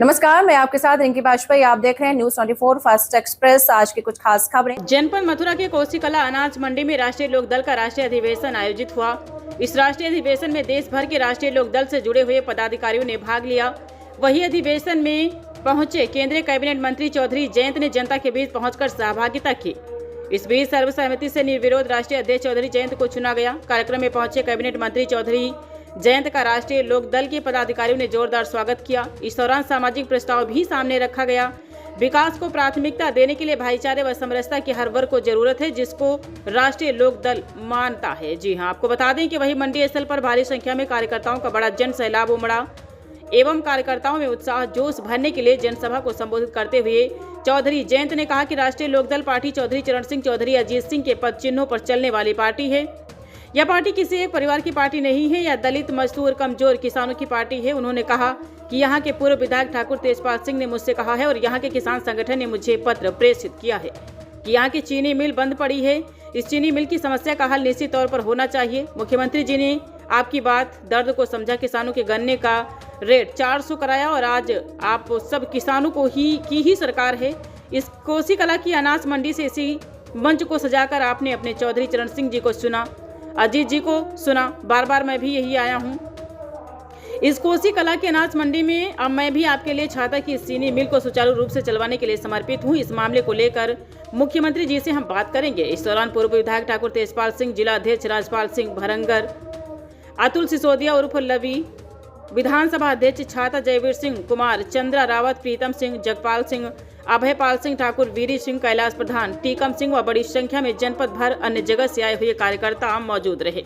नमस्कार, मैं आपके साथ रिंकी बाजपेयी। आप देख रहे हैं न्यूज 24 फास्ट एक्सप्रेस। आज की कुछ खास खबरें। जनपद मथुरा के कोसी कला अनाज मंडी में राष्ट्रीय लोक दल का राष्ट्रीय अधिवेशन आयोजित हुआ। इस राष्ट्रीय अधिवेशन में देश भर के राष्ट्रीय लोक दल से जुड़े हुए पदाधिकारियों ने भाग लिया। वही अधिवेशन में पहुंचे केंद्रीय कैबिनेट मंत्री चौधरी जयंत ने जनता के बीच पहुंचकर सहभागिता की। इस बीच सर्वसहमति से निर्विरोध राष्ट्रीय अध्यक्ष चौधरी जयंत को चुना गया। कार्यक्रम में पहुंचे कैबिनेट मंत्री चौधरी जयंत का राष्ट्रीय लोक दल के पदाधिकारियों ने जोरदार स्वागत किया। इस दौरान सामाजिक प्रस्ताव भी सामने रखा गया। विकास को प्राथमिकता देने के लिए भाईचारे व समरसता की हर वर्ग को जरूरत है, जिसको राष्ट्रीय लोक दल मानता है। जी हां, आपको बता दें कि वही मंडी स्थल पर भारी संख्या में कार्यकर्ताओं का बड़ा जन सैलाब उमड़ा एवं कार्यकर्ताओं में उत्साह जोश भरने के लिए जनसभा को संबोधित करते हुए चौधरी जयंत ने कहा कि राष्ट्रीय लोक दल पार्टी चौधरी चरण सिंह चौधरी अजीत सिंह के पद चिन्हों पर चलने वाली पार्टी है। यह पार्टी किसी एक परिवार की पार्टी नहीं है या दलित, मजदूर, कमजोर किसानों की पार्टी है। उन्होंने कहा कि यहाँ के पूर्व विधायक ठाकुर तेजपाल सिंह ने मुझसे कहा है और यहाँ के किसान संगठन ने मुझे पत्र प्रेषित किया है कि यहाँ की चीनी मिल बंद पड़ी है। इस चीनी मिल की समस्या का हल निश्चित तौर पर होना चाहिए। मुख्यमंत्री जी ने आपकी बात दर्द को समझा। किसानों के गन्ने का रेट 400 कराया और आज आप सब किसानों को की ही सरकार है। इस कोसी कला की अनाज मंडी से इसी मंच को सजाकर आपने अपने चौधरी चरण सिंह जी को सुना, अजीत जी को सुना। बार बार मैं भी यही आया हूँ इस कोसी कला के अनाज मंडी में। अब मैं भी आपके लिए चाहता कि इस चीनी मिल को सुचारू रूप से चलवाने के लिए समर्पित हूँ। इस मामले को लेकर मुख्यमंत्री जी से हम बात करेंगे। इस दौरान पूर्व विधायक ठाकुर तेजपाल सिंह, जिला अध्यक्ष राजपाल सिंह भरंगर, अतुल सिसोदिया उर्फ लवी, विधानसभा अध्यक्ष छाता जयवीर सिंह कुमार, चंद्रा रावत, प्रीतम सिंह, जगपाल सिंह, अभयपाल सिंह ठाकुर, वीरी सिंह, कैलाश प्रधान, टीकम सिंह व बड़ी संख्या में जनपद भर अन्य जगह से आए हुए कार्यकर्ता मौजूद रहे।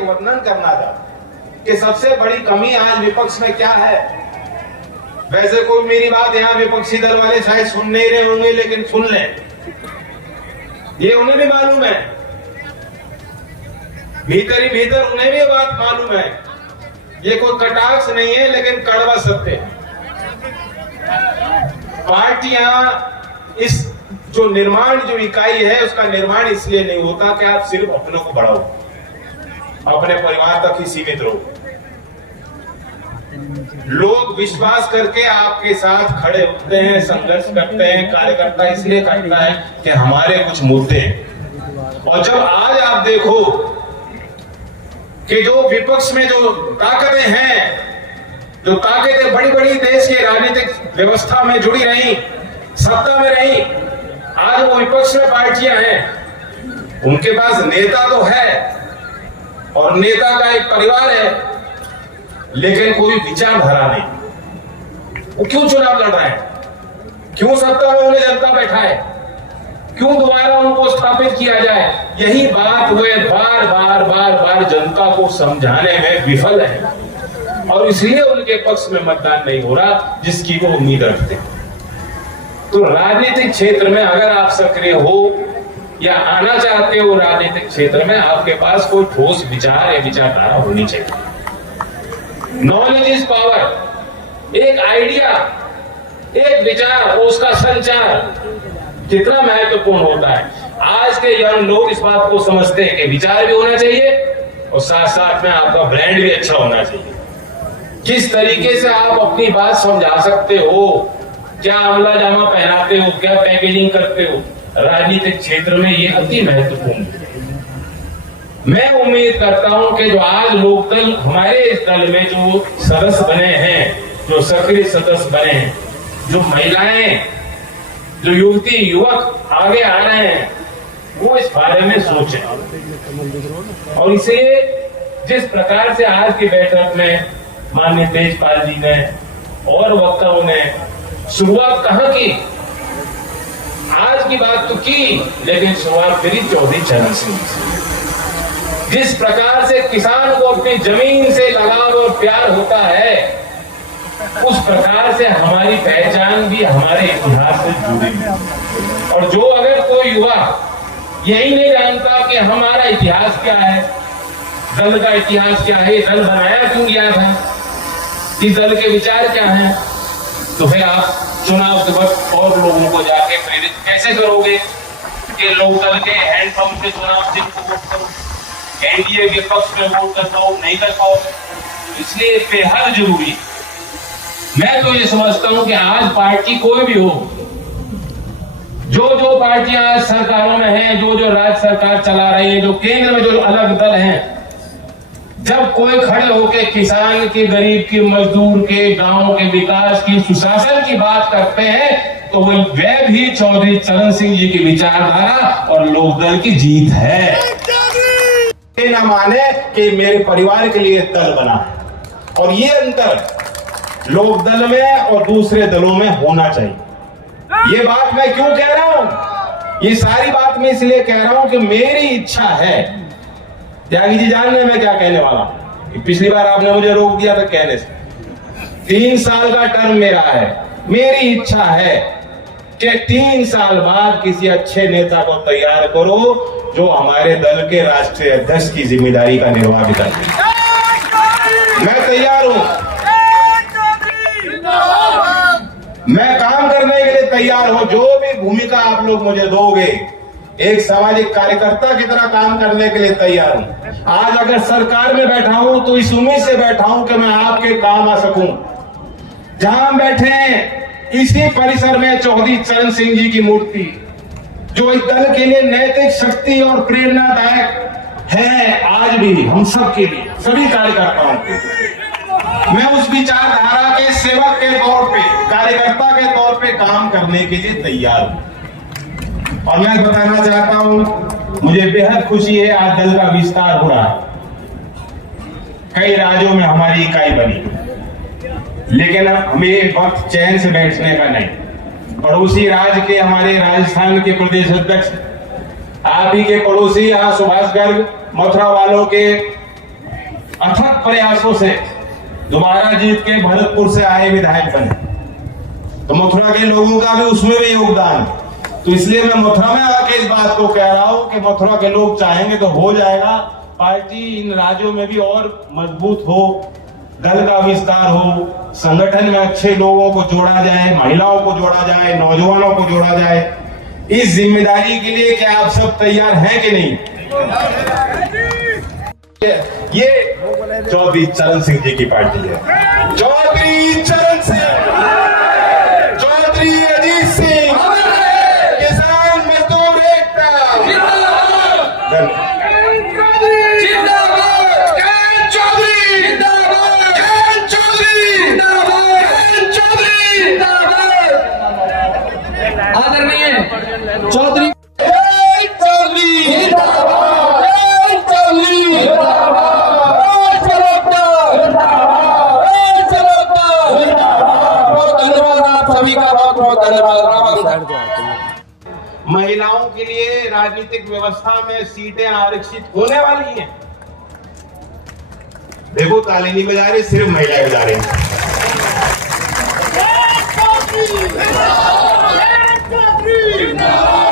वर्णन करना था कि सबसे बड़ी कमी आज विपक्ष में क्या है। वैसे कोई मेरी बात यहाँ विपक्षी दल वाले शायद सुन नहीं रहे होंगे, लेकिन सुन लें, ये उन्हें भी मालूम है, भीतर ही भीतर उन्हें भी बात मालूम है। ये कोई कटाक्ष नहीं है, लेकिन कड़वा सत्य है। पार्टियां इस जो निर्माण, जो इकाई है, उसका निर्माण इसलिए नहीं होता कि आप सिर्फ अपनों को बढ़ाओ, अपने परिवार तक ही सीमित रहो। लोग विश्वास करके आपके साथ खड़े होते हैं, संघर्ष करते हैं। कार्यकर्ता इसलिए करता है कि हमारे कुछ मुद्दे हैं। और जब आज आप देखो कि जो विपक्ष में जो ताकतें हैं, जो ताकतें बड़ी बड़ी देश की राजनीतिक व्यवस्था में जुड़ी रही, सत्ता में रही, आज वो विपक्ष में पार्टियां हैं। उनके पास नेता तो है और नेता का एक परिवार है, लेकिन कोई विचारधारा नहीं। वो क्यों चुनाव लड़ रहे हैं? क्यों सत्ता में उन्हें जनता बैठाए? क्यों दोबारा उनको स्थापित किया जाए? यही बात वे बार बार बार बार जनता को समझाने में विफल है और इसलिए उनके पक्ष में मतदान नहीं हो रहा जिसकी वो उम्मीद रखते। तो राजनीतिक क्षेत्र में अगर आप सक्रिय हो या आना चाहते हो राजनीतिक क्षेत्र में, आपके पास कोई ठोस विचार या विचारधारा होनी चाहिए। Knowledge is power. एक आइडिया, एक विचार, उसका संचार कितना महत्वपूर्ण होता है। आज के यंग लोग इस बात को समझते हैं कि विचार भी होना चाहिए और साथ साथ में आपका ब्रांड भी अच्छा होना चाहिए। किस तरीके से आप अपनी बात समझा सकते हो, क्या अमला जामा पहनाते हो, क्या पैकेजिंग करते हो, राजनीतिक क्षेत्र में ये अति महत्वपूर्ण है। मैं उम्मीद करता हूं कि जो आज लोकदल, हमारे इस दल में जो सदस्य बने हैं, जो सक्रिय सदस्य बने हैं, जो महिलाएं, जो युवती युवक आगे आ रहे हैं, वो इस बारे में सोचे। और इसलिए जिस प्रकार से आज की बैठक में माननीय तेजपाल जी ने और वक्ताओं ने शुरुआत कहाँ की, आज की बात तो की, लेकिन शुरुआत करी चौधरी चरण सिंह से। जिस प्रकार से किसान को अपनी जमीन से लगाव और प्यार होता है, उस प्रकार से हमारी पहचान भी हमारे इतिहास से जुड़ी है। और जो अगर कोई युवा यही नहीं जानता कि हमारा इतिहास क्या है, दल का इतिहास क्या है, दल बनाया क्यों गया था, इस दल के विचार क्या हैं, तो फिर आप चुनाव के वक्त और लोगों को जाके प्रेरित कैसे करोगे कि लोग दल के हैंडपंप से चुनाव चिन्ह को वोट करो, एनडीए के पक्ष में वोट कर पाओ, नहीं कर पाओ। इसलिए बेहद जरूरी, मैं तो ये समझता हूं कि आज पार्टी कोई भी हो, जो पार्टियां आज सरकारों में हैं, जो राज्य सरकार चला रही है, जो केंद्र में जो अलग दल हैं, जब कोई खड़े होकर किसान के, गरीब के, मजदूर के, गांव के विकास की, सुशासन की बात करते हैं, तो वह भी चौधरी चरण सिंह जी की विचारधारा और लोकदल की जीत है। ये ना माने कि मेरे परिवार के लिए दल बना है, और ये अंतर लोकदल में और दूसरे दलों में होना चाहिए। ये बात मैं क्यों कह रहा हूं, ये सारी बात मैं इसलिए कह रहा हूं कि मेरी इच्छा है, त्यागी जी जान रहे मैं क्या कहने वाला हूं, पिछली बार आपने मुझे रोक दिया था कहने से। 3 साल का टर्म मेरा है, मेरी इच्छा है कि 3 साल बाद किसी अच्छे नेता को तैयार करो जो हमारे दल के राष्ट्रीय अध्यक्ष की जिम्मेदारी का निर्वाह भी करे। मैं तैयार हूं, मैं काम करने के लिए तैयार हूं, जो भी भूमिका आप लोग मुझे दोगे, एक सामाजिक कार्यकर्ता की तरह काम करने के लिए तैयार हूं। आज अगर सरकार में बैठा हूं तो इस उम्मीद से बैठा हूं कि मैं आपके काम आ सकूं। जहां हम बैठे हैं इसी परिसर में चौधरी चरण सिंह जी की मूर्ति, जो इस दल के लिए नैतिक शक्ति और प्रेरणादायक है, आज भी हम सब के लिए, सभी कार्यकर्ताओं के। मैं उस विचारधारा के सेवक के तौर पे, कार्यकर्ता के तौर पे काम करने के लिए तैयार हूं। और मैं बताना चाहता हूं, मुझे बेहद खुशी है, आज दल का विस्तार हो रहा है, कई राज्यों में हमारी इकाई बनी, लेकिन हमें वक्त चैन से बैठने का नहीं। पड़ोसी राज्य के, हमारे राजस्थान के प्रदेश अध्यक्ष, आप ही के पड़ोसी यहाँ सुभाष गर्ग, मथुरा वालों के अथक प्रयासों से दोबारा जीत के भरतपुर से आए विधायक बने, तो मथुरा के लोगों का भी उसमें भी योगदान है। तो इसलिए मैं मथुरा में आके इस बात को कह रहा हूं कि मथुरा के लोग चाहेंगे तो हो जाएगा, पार्टी इन राज्यों में भी और मजबूत हो, दल का विस्तार हो, संगठन में अच्छे लोगों को जोड़ा जाए, महिलाओं को जोड़ा जाए, नौजवानों को जोड़ा जाए। इस जिम्मेदारी के लिए क्या आप सब तैयार हैं कि नहीं? ये चौधरी चरण सिंह जी की पार्टी है। चौधरी चरण सिंह, चौधरी अजीत सिंह, किसान मजदूर एकता, आदरणीय चौधरी महिलाओं के लिए राजनीतिक व्यवस्था में सीटें आरक्षित होने वाली हैं। देखो ताली नहीं बजा रहे, सिर्फ महिलाएं बजा रही हैं।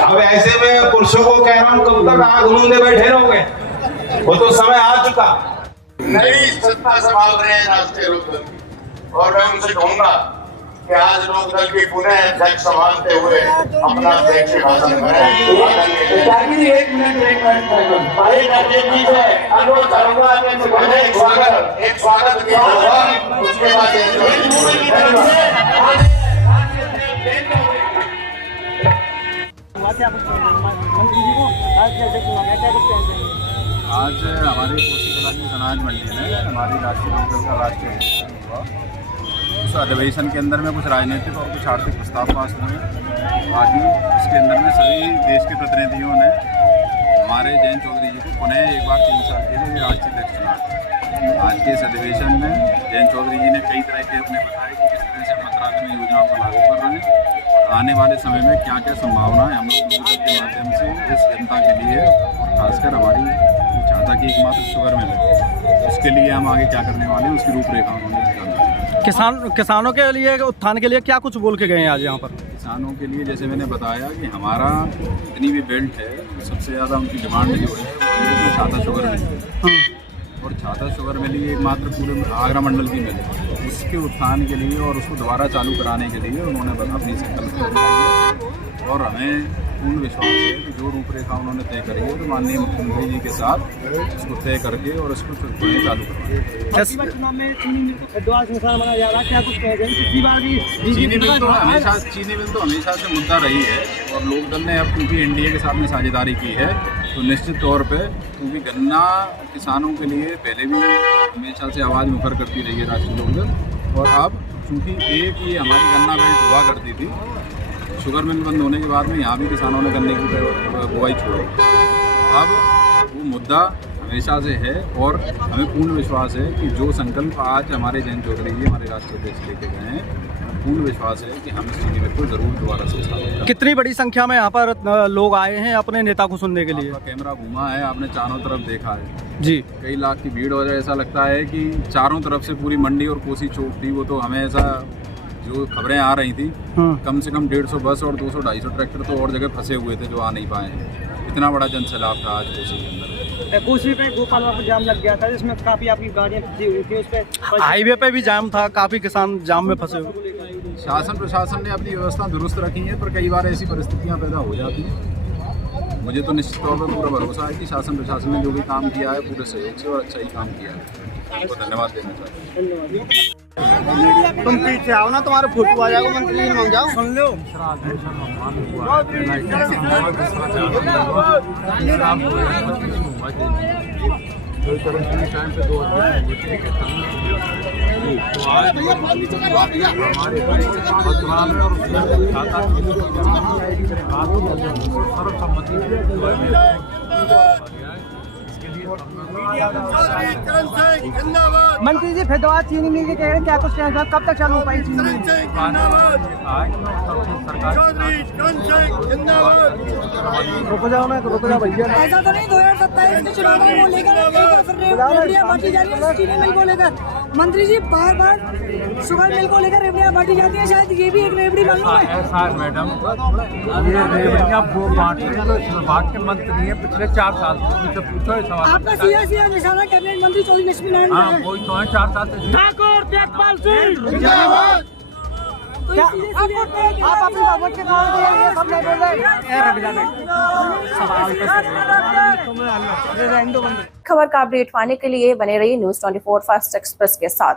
अब ऐसे में पुरुषों को कह रहा हूं, कब तक आंख मूंदे बैठे रहोगे? वो तो समय आ चुका। नई सत्ता संभाल रहे हैं राष्ट्रीय लोकदल की, और मैं उनसे कहूंगा कि आज लोकदल के पुनः अध्यक्ष संभालते हुए अपना अध्यक्ष भाषण बनाए। एक स्वागत किया होगा, उसके बाद आज हमारे कोसी कलानी अनाज मंडी में हमारी राष्ट्रीय लोकदल का राष्ट्रीय अधिवेशन हुआ। उस अधिवेशन के अंदर में कुछ राजनीतिक और कुछ आर्थिक प्रस्ताव पास हुए। आज इसके अंदर में सभी देश के प्रतिनिधियों ने हमारे जयंत चौधरी जी को पुनः एक बार 3 साल के लिए राष्ट्रीय अध्यक्ष चुना। आज के इस अधिवेशन में जयंत चौधरी जी ने कई तरह के अपने बताए कि किस तरह से मंत्रालय में योजनाओं को लागू कर रहे हैं और आने वाले समय में क्या क्या संभावना है हम लोग के माध्यम से इस जनता के लिए और खासकर हमारी चाहता कि एकमात्र शुगर में लगे, उसके लिए हम आगे क्या करने वाले हैं उसकी रूपरेखा उन्होंने किसानों के लिए उत्थान के लिए क्या कुछ बोल के गए हैं आज यहाँ पर? किसानों के लिए जैसे मैंने बताया कि हमारा जितनी भी बेल्ट है सबसे ज़्यादा उनकी डिमांड जो है छाता शुगर मिल है और छाता शुगर मिली एकमात्र पूरे आगरा मंडल की मिल है। उसके उत्थान के लिए और उसको दोबारा चालू कराने के लिए उन्होंने अपनी संकल्प और हमें पूर्ण विश्वास है कि जो रूपरेखा उन्होंने तय करी है तो माननीय मुख्यमंत्री जी के साथ उसको तय करके और उसको चालू करवाएंगे। चीनी मिल तो हमेशा से मुद्दा रही है और लोकदल ने अब क्योंकि एनडीए के साथ में साझेदारी की है तो निश्चित तौर पे क्योंकि गन्ना किसानों के लिए पहले भी हमेशा से आवाज़ मुखर करती रही है राष्ट्रीय लोकदल और अब चूँकि एक ये हमारी गन्ना बेल्ट हुआ करती थी, शुगर मिल बंद होने के बाद में यहाँ भी किसानों ने गन्ने की बुआई छोड़ी। अब वो मुद्दा हमेशा से है और हमें पूर्ण विश्वास है कि जो संकल्प आज हमारे जयंत चौधरी जी हमारे राष्ट्रीय अध्यक्ष लेके गए हैं, पूर्ण विश्वास है कि हम इस चीनी मिल को जरूर दोबारा से स्थापित करेंगे। कितनी बड़ी संख्या में यहाँ पर लोग आए हैं अपने नेता को सुनने के लिए? कैमरा घूमा है, आपने चारों तरफ देखा है जी, कई लाख की भीड़ हो जाए। ऐसा लगता है कि चारों तरफ से पूरी मंडी और कोसी चौक थी। वो तो हमें ऐसा जो खबरें आ रही थी कम से कम 150 बस और 200-250 ट्रैक्टर तो और जगह फंसे हुए थे जो आ नहीं पाए हैं। इतना बड़ा जन सैलाब था आज कोसी के अंदर। कोसी पे गोपाल पर जाम लग गया था जिसमें काफी आपकी गाड़ियां फंसी हुई थी। उस पे हाईवे पे भी जाम था, काफी किसान जाम में फंसे हुए। शासन प्रशासन ने अपनी व्यवस्था दुरुस्त रखी है पर कई बार ऐसी परिस्थितियां पैदा हो जाती हैं। मुझे तो निश्चित तौर पर पूरा भरोसा है कि शासन प्रशासन ने जो भी काम किया है पूरे सहयोग से और अच्छा ही काम किया है। उनको धन्यवाद देना चाहते हैं। तुम पीछे आओ ना, तुम्हारा फोटो आ जाएगा मंत्री जी में जाओ सुन लो। मंत्री जी फैजाबाद चीनी मिल के कह रहे हैं क्या कुछ कहें, कब तक चालू हो पाई चीनी मिल? रुक जाओ ना, रुक जाओ भैया। ऐसा तो नहीं 2027 के चुनाव को लेकर रेवड़ियां बांटी जा रही है चीनी मिल को लेकर। मंत्री जी बार बार शुगर मिल को लेकर रेवड़ियां बांटी जाती है, शायद ये भी एक रेवड़ी बन है। मैडम ये रेवड़ियां वो बांट रहे हैं तो इस विभाग के मंत्री हैं पिछले 4 साल से, मुझसे पूछो ये सवाल। आपका सीधा निशाना कैबिनेट मंत्री चौधरी लक्ष्मी नारायण। हाँ वही तो है 4 साल से। ठाकुर तेजपाल सिंह आप अपनी बाबत के नाम ये सब नहीं बोल रहे। खबर का अपडेट पाने के लिए बने रहिए न्यूज़ 24 फास्ट एक्सप्रेस के साथ।